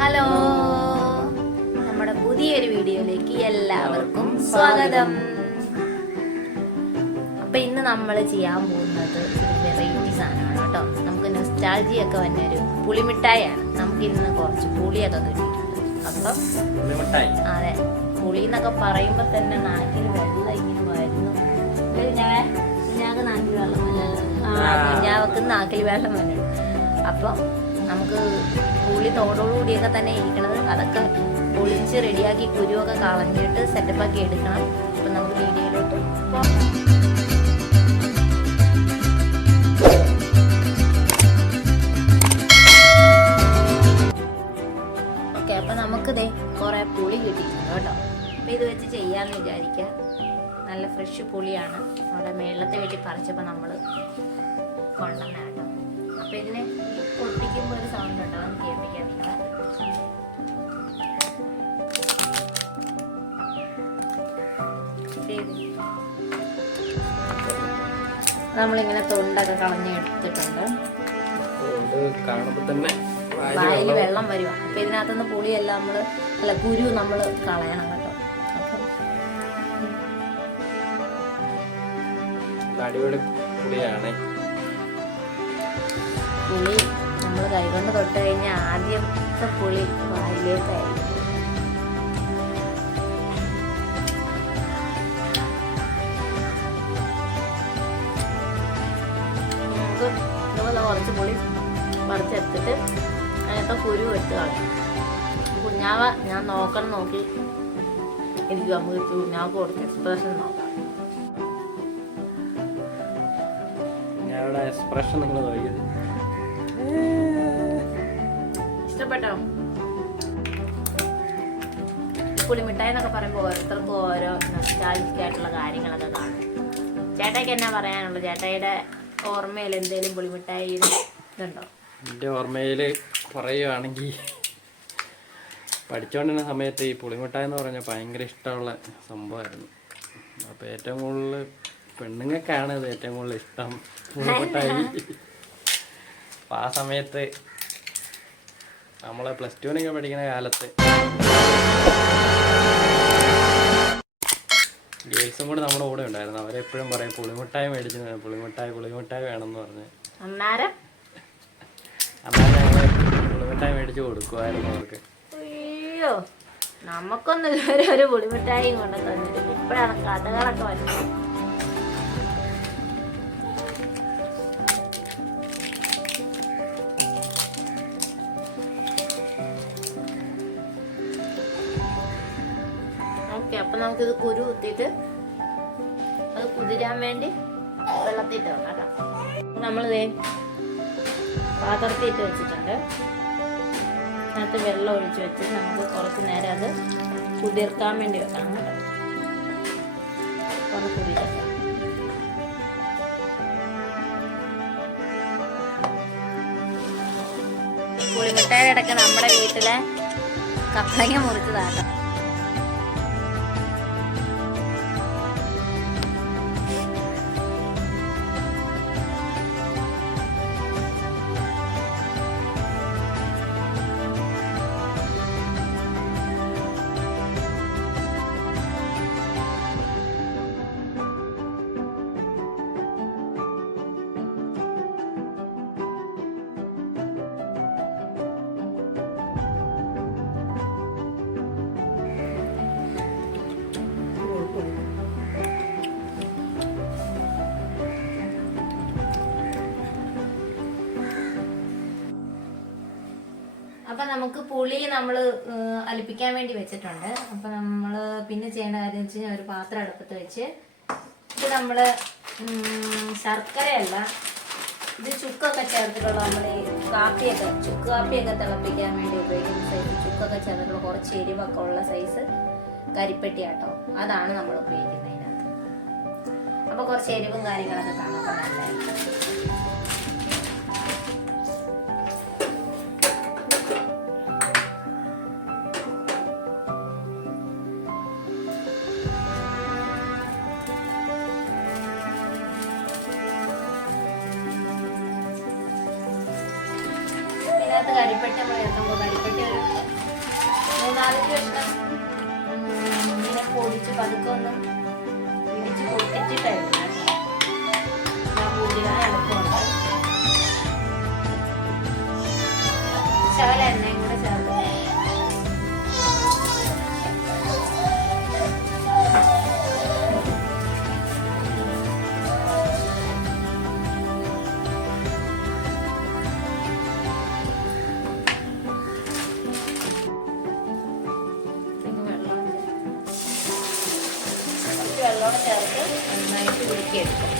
Hello, നമ്മുടെ പുതിയൊരു വീഡിയോയിലേക്ക് എല്ലാവർക്കും സ്വാഗതം. അപ്പൊ ഇന്ന് നമ്മൾ ചെയ്യാൻ പോകുന്നത് ഒരു വെറൈറ്റി സാധനമാണ് കേട്ടോ. നമുക്ക് നൊസ്റ്റാൾജിയ ഒക്കെ വന്നൊരു പുളിമിഠായിയാണ്. നമുക്ക് ഇന്ന് കുറച്ച് പുളിയൊക്കെ കിട്ടിയിട്ടുണ്ട്. അപ്പം അതെ, പുളി എന്നൊക്കെ പറയുമ്പോ തന്നെ നാട്ടിൽ വെള്ളം ഇങ്ങനെ വരുന്നു. കുഞ്ഞാക്ക് നാട്ടിൽ വെള്ളം കുഞ്ഞാവക്ക് നാക്കിൽ വെള്ളം വന്നു. അപ്പം നമുക്ക് പുളി തോടോടുകൂടിയൊക്കെ തന്നെ ഇരിക്കണത്. അതൊക്കെ പൊളിച്ച് റെഡിയാക്കി കുരുവൊക്കെ കളഞ്ഞിട്ട് സെറ്റപ്പാക്കി എടുക്കണം. അപ്പം നമുക്ക് വീഡിയോയിലോട്ട് പോകാം. ഓക്കെ, അപ്പം നമുക്കിതേ കുറേ പുളി കിട്ടിയിട്ടുണ്ട് കേട്ടോ. അപ്പം ഇത് വെച്ച് ചെയ്യാമെന്ന് വിചാരിക്കാം. നല്ല ഫ്രഷ് പുളിയാണ്. അവിടെ മേളത്തെ വീട്ടിൽ പറിച്ചപ്പോൾ നമ്മൾ കൊണ്ടുവന്ന കേട്ടോ. അപ്പം ഇതിനെ പൊട്ടിക്കുമ്പോൾ ഒരു സൗണ്ട് ഉണ്ടോ എന്ന് കേൾപ്പിക്കാൻ നിങ്ങളെ. നമ്മളിങ്ങനെ തൊണ്ടൊക്കെ കളഞ്ഞ് എടുത്തിട്ടുണ്ട്. വായിൽ വെള്ളം വരുക. അപ്പം ഇതിനകത്തുനിന്ന് പുളിയെല്ലാം കുരു നമ്മൾ കളയണം കേട്ടോ. അപ്പം അടിപൊളി പുളിയാണ്. പുളി നമ്മൾ കൈകൊണ്ട് തൊട്ട് കഴിഞ്ഞാൽ ആദ്യത്തെ പുളി വായിലേക്കായിരിക്കും. നമുക്ക് ഇതുപോലെ കുറച്ച് പുളി പറിച്ചെടുത്തിട്ട് അതിനകത്തെ കുരു എടുത്ത് കളയാം. കുഞ്ഞാവ ഞാൻ നോക്കി എനിക്ക് നമുക്ക് കുഞ്ഞാവക്ക് കൊടുത്ത എക്സ്പ്രഷൻ നോക്കാം. എക്സ്പ്രഷൻ നിങ്ങൾ നോക്കിയത് ഇഷ്ടപ്പെട്ടോ? പുളിമിഠായി എന്നൊക്കെ പറയുമ്പോൾ ഓരോരുത്തർക്കും ഓരോ നൊസ്റ്റാൾജിക് ആയിട്ടുള്ള കാര്യങ്ങളൊക്കെ കാണും. ചേട്ടായിക്ക് എന്നാ പറയാനുള്ളത്? ചേട്ടായിയുടെ ഓർമ്മയിൽ എന്തെങ്കിലും പുളിമിഠായി ഇതുണ്ടോ? എൻ്റെ ഓർമ്മയിൽ പറയുകയാണെങ്കിൽ പഠിച്ചുകൊണ്ടിരുന്ന സമയത്ത് ഈ പുളിമിഠായി എന്ന് പറഞ്ഞാൽ ഭയങ്കര ഇഷ്ടമുള്ള സംഭവമായിരുന്നു. അപ്പോൾ ഏറ്റവും കൂടുതൽ പെണ്ണുങ്ങൾക്കാണ് ഇത് ഏറ്റവും കൂടുതൽ ഇഷ്ടം പുളിമിഠായി. അപ്പം ആ സമയത്ത് നമ്മളെ +2 പഠിക്കുന്ന കാലത്ത് ഗേൾസും കൂടെ നമ്മുടെ കൂടെ ഉണ്ടായിരുന്നു. അവരെപ്പോഴും പറയും പുളിമിഠായി മേടിച്ചു, പുളിമിഠായി വേണമെന്ന് പറഞ്ഞ് അന്നേരം പുളിമിഠായി മേടിച്ച് കൊടുക്കുമായിരുന്നു അവർക്ക്. അയ്യോ, നമുക്കൊന്നും ഇതുവരെ ഒരു പുളിമിഠായി കൊണ്ട് തന്നിട്ടില്ല. ഇപ്പോഴാണ് കഥകളൊക്കെ വരുന്നത്. ഓക്കെ, അപ്പം നമുക്കിത് കുരു കുത്തിയിട്ട് അത് കുതിരാൻ വേണ്ടി വെള്ളത്തിട്ട് വെക്കാം കേട്ടോ. നമ്മളിതേ പാത്രത്തിട്ട് വെച്ചിട്ടുണ്ട്. അതിനകത്ത് വെള്ളം ഒഴിച്ച് വെച്ച് നമുക്ക് കുറച്ച് നേരം അത് കുതിർക്കാൻ വേണ്ടി വെക്കണം കേട്ടോ. ഒന്ന് കുതിരക്കാം. പുളിമിഠായിയുടെ ഇടയ്ക്ക് നമ്മുടെ വീട്ടിലെ കപ്പളങ്ങ മുറിച്ചതാക്കാം. അപ്പം നമുക്ക് പുളി നമ്മൾ അലിപ്പിക്കാൻ വേണ്ടി വെച്ചിട്ടുണ്ട്. അപ്പം നമ്മൾ പിന്നെ ചെയ്യേണ്ട കാര്യം വെച്ച് കഴിഞ്ഞാൽ ഒരു പാത്രം അടുപ്പത്ത് വെച്ച് ഇത് നമ്മൾ ശർക്കരയല്ല, ഇത് ചുക്കൊക്കെ ചേർത്തിട്ടുള്ള നമ്മൾ ചുക്ക് കാപ്പിയൊക്കെ തിളപ്പിക്കാൻ വേണ്ടി ഉപയോഗിക്കുന്ന സൈസ് ചുക്കൊക്കെ ചേർത്തിട്ടുള്ള കുറച്ച് എരിവൊക്കെ ഉള്ള സൈസ് കരിപ്പെട്ടി കേട്ടോ. അതാണ് നമ്മൾ ഉപയോഗിക്കുന്നത് ഇതിനകത്ത്. അപ്പോൾ കുറച്ച് എരിവും കാര്യങ്ങളൊക്കെ കാണാൻ നല്ലതായിരിക്കും. ഇതിനകത്ത് കരിപ്പെട്ടി നമ്മൾ ചേർക്കുമ്പോൾ കരിപ്പെട്ടി ഒരു മൂന്നാലഞ്ച് കഷ്ണം ഇങ്ങനെ പൊടിച്ച് പതുക്കെ ഒന്ന് ഇടിച്ച് പൊട്ടിച്ചിട്ടായിരുന്നു ഞാൻ പൂരിക്കാൻ എളുപ്പമുണ്ട്. ശകല എണ്ണയും കൂടെ ചേർത്ത് വെള്ളം ചേർത്ത് നന്നായിട്ട് ഉരുക്കിയെടുക്കാം.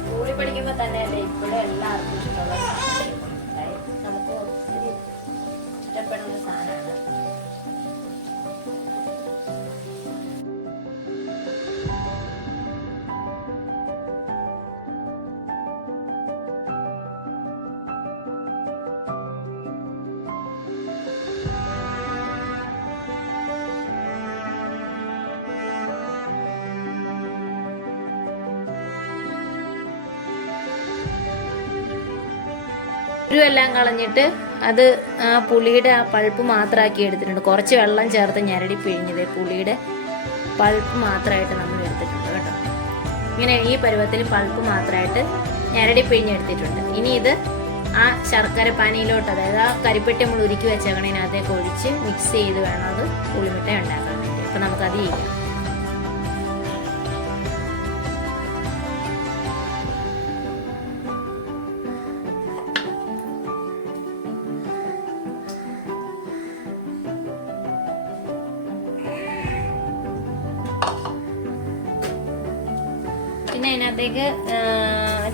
സ്കൂളിൽ പഠിക്കുമ്പോൾ തന്നെ അല്ലേ ഇപ്പോഴും എല്ലാവർക്കും ഇഷ്ടമുള്ള നമുക്ക് ഒത്തിരി ഇഷ്ടപ്പെടുന്ന സാധനമാണ്. എല്ലാം കളഞ്ഞിട്ട് അത് ആ പുളിയുടെ ആ പൾപ്പ് മാത്രമാക്കി എടുത്തിട്ടുണ്ട്. കുറച്ച് വെള്ളം ചേർത്ത് ഞരടി പിഴിഞ്ഞത് പുളിയുടെ പൾപ്പ് മാത്രമായിട്ട് നമ്മൾ എടുത്തിട്ടുണ്ട് കേട്ടോ. ഇങ്ങനെ ഈ പരുവത്തിൽ പൾപ്പ് മാത്രമായിട്ട് ഞരടി പിഴിഞ്ഞെടുത്തിട്ടുണ്ട്. ഇനി ഇത് ആ ശർക്കര പാനിയിലോട്ട്, അതായത് ആ കരിപ്പെട്ടി നമ്മൾ ഉരുക്കി വെച്ചേക്കണതിനകത്തേക്ക് ഒഴിച്ച് മിക്സ് ചെയ്ത് വേണം അത് പുളിമിഠായി ഉണ്ടാക്കാൻ വേണ്ടി. അപ്പം നമുക്കത് ചെയ്യാം. പിന്നെ അതിനകത്തേക്ക്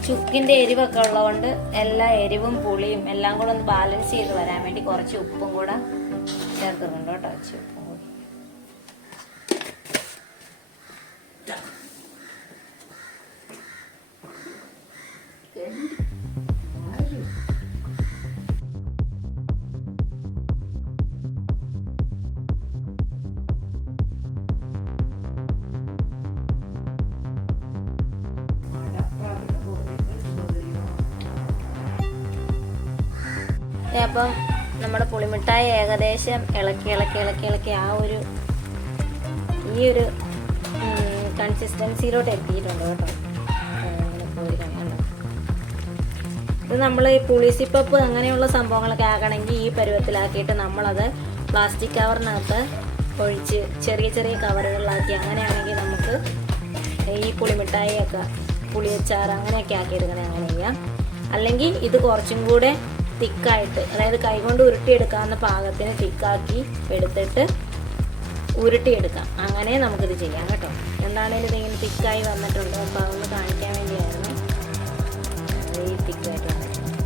ചുക്കിൻ്റെ എരിവൊക്കെ ഉള്ളതുകൊണ്ട് എല്ലാ എരിവും പുളിയും എല്ലാം കൂടെ ഒന്ന് ബാലൻസ് ചെയ്ത് വരാൻ വേണ്ടി കുറച്ച് ഉപ്പും കൂടെ ചേർക്കുന്നുണ്ട് കേട്ടോ. ഉപ്പും കൂടി അപ്പം നമ്മുടെ പുളിമിഠായി ഏകദേശം ഇളക്കി ആ ഒരു ഈ ഒരു കൺസിസ്റ്റൻസിയിലോട്ട് എത്തിയിട്ടുണ്ട് കേട്ടോ. ഇത് നമ്മൾ ഈ പുളിസിപ്പപ്പ് അങ്ങനെയുള്ള സംഭവങ്ങളൊക്കെ ആക്കണമെങ്കിൽ ഈ പരുവത്തിലാക്കിയിട്ട് നമ്മളത് പ്ലാസ്റ്റിക് കവറിനകത്ത് ഒഴിച്ച് ചെറിയ ചെറിയ കവറുകളിലാക്കി, അങ്ങനെയാണെങ്കിൽ നമുക്ക് ഈ പുളിമിഠായിയൊക്കെ പുളിയച്ചാറ് അങ്ങനെയൊക്കെ ആക്കിയെടുക്കണേ അങ്ങനെ ചെയ്യാം. അല്ലെങ്കിൽ ഇത് കുറച്ചും കൂടെ തിക്കായിട്ട്, അതായത് കൈകൊണ്ട് ഉരുട്ടിയെടുക്കാവുന്ന പാകത്തിന് തിക്കാക്കി എടുത്തിട്ട് ഉരുട്ടിയെടുക്കാം. അങ്ങനെ നമുക്കിത് ചെയ്യാം കേട്ടോ. എന്താണേലും ഇതിങ്ങനെ തിക്കായി വന്നിട്ടുണ്ട്. അപ്പോൾ അതൊന്ന് കാണിക്കാൻ വേണ്ടിയായിരുന്നു ഈ തിക്കായിട്ട് വന്നിട്ടുണ്ട്.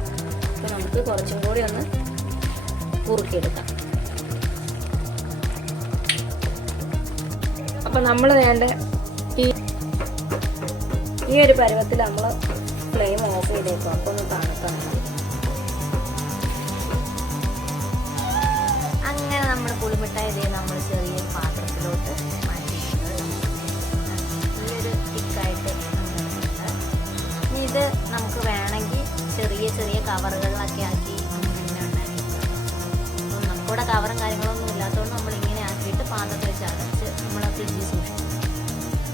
അപ്പോൾ നമുക്ക് കുറച്ചും കൂടി ഒന്ന് കുറുക്കിയെടുക്കാം. അപ്പം നമ്മൾ വേണ്ട ഈ ഒരു പരുവത്തിൽ നമ്മൾ ഫ്ലെയിം ഓഫ് ചെയ്തേക്കും. അപ്പോൾ ഒന്ന് തണുക്കണം. അങ്ങനെ നമ്മൾ പുളിമിഠായി നമ്മൾ ചെറിയ പാത്രത്തിലോട്ട് മാറ്റിയിട്ടുണ്ട്. ഈ ഒരു തിക്കായിട്ട് ഇനി ഇത് നമുക്ക് വേണമെങ്കിൽ ചെറിയ ചെറിയ കവറുകളിലൊക്കെ ആക്കി നമുക്കിങ്ങനെ ഉണ്ടാക്കിയിട്ട്, നമുക്കിവിടെ കവറും കാര്യങ്ങളൊന്നും ഇല്ലാത്തതുകൊണ്ട് നമ്മളിങ്ങനെ ആക്കിയിട്ട് പാത്രത്തിൽ വെച്ച് അടച്ച് നമ്മൾ ഫ്രിഡ്ജിൽ സൂക്ഷിക്കും.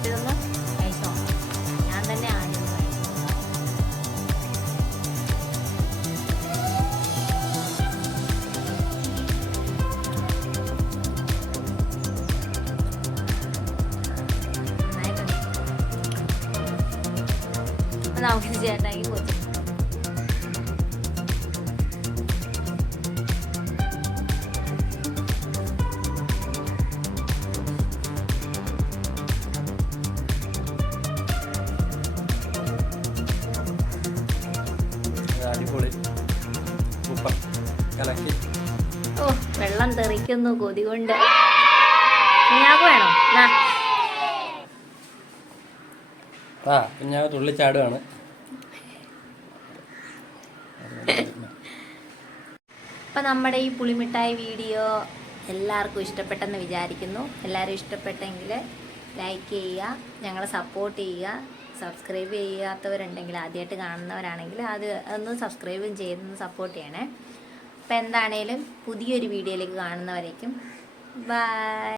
ഇതൊന്ന് കഴിച്ചോ, ഞാൻ തന്നെ ആയിരുന്നു നമുക്ക് ചേട്ടാക്കി കൊടുത്തു. ഓ, വെള്ളം തെറിക്കുന്നു കൊതി കൊണ്ട്. കുഞ്ഞാക്ക് വേണോ? കുഞ്ഞാവ് തുള്ളിച്ചാടുകയാണ്. അപ്പം നമ്മുടെ ഈ പുളിമിഠായി വീഡിയോ എല്ലാവർക്കും ഇഷ്ടപ്പെട്ടെന്ന് വിചാരിക്കുന്നു. എല്ലാവരും ഇഷ്ടപ്പെട്ടെങ്കിൽ ലൈക്ക് ചെയ്യുക, ഞങ്ങളെ സപ്പോർട്ട് ചെയ്യുക. സബ്സ്ക്രൈബ് ചെയ്യാത്തവരുണ്ടെങ്കിൽ, ആദ്യമായിട്ട് കാണുന്നവരാണെങ്കിൽ ഒന്ന് സബ്സ്ക്രൈബും ചെയ്തൊന്ന് സപ്പോർട്ട് ചെയ്യണേ. അപ്പോൾ എന്താണേലും പുതിയൊരു വീഡിയോയിലേക്ക് കാണുന്നവരേക്കും ബൈ.